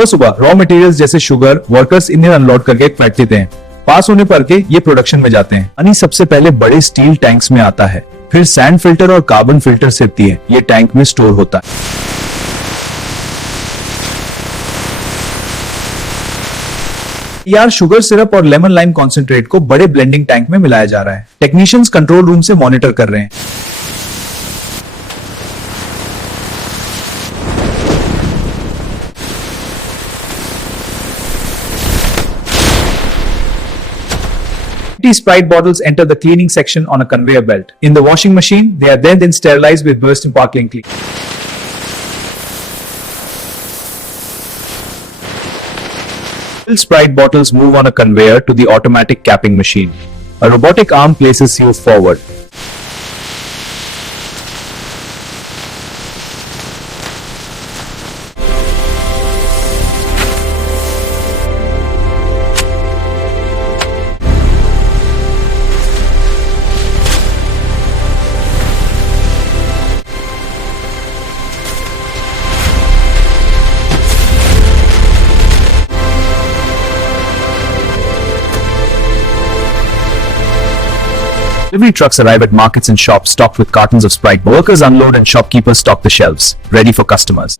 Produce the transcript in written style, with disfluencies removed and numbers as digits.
सुबह सुबह raw materials जैसे शुगर वर्कर्स इन्हें अनलोड करके फ्लैट देते हैं। पास होने पर के ये प्रोडक्शन में जाते हैं। पानी सबसे पहले बड़े स्टील टैंक्स में आता है, फिर सैंड फिल्टर और कार्बन फिल्टर से ये टैंक में स्टोर होता है। यार शुगर सिरप और लेमन लाइम कॉन्सेंट्रेट को बड़े ब्लेंडिंग टैंक में मिलाया जा रहा है। टेक्नीशियंस कंट्रोल रूम से मॉनिटर कर रहे हैं। Sprite bottles enter the cleaning section on a conveyor belt. In the washing machine, they are then sterilized with burst sparkling clean. Sprite bottles move on a conveyor to the automatic capping machine. A robotic arm places seal forward. Delivery trucks arrive at markets and shops stocked with cartons of Sprite. Workers unload and shopkeepers stock the shelves, ready for customers.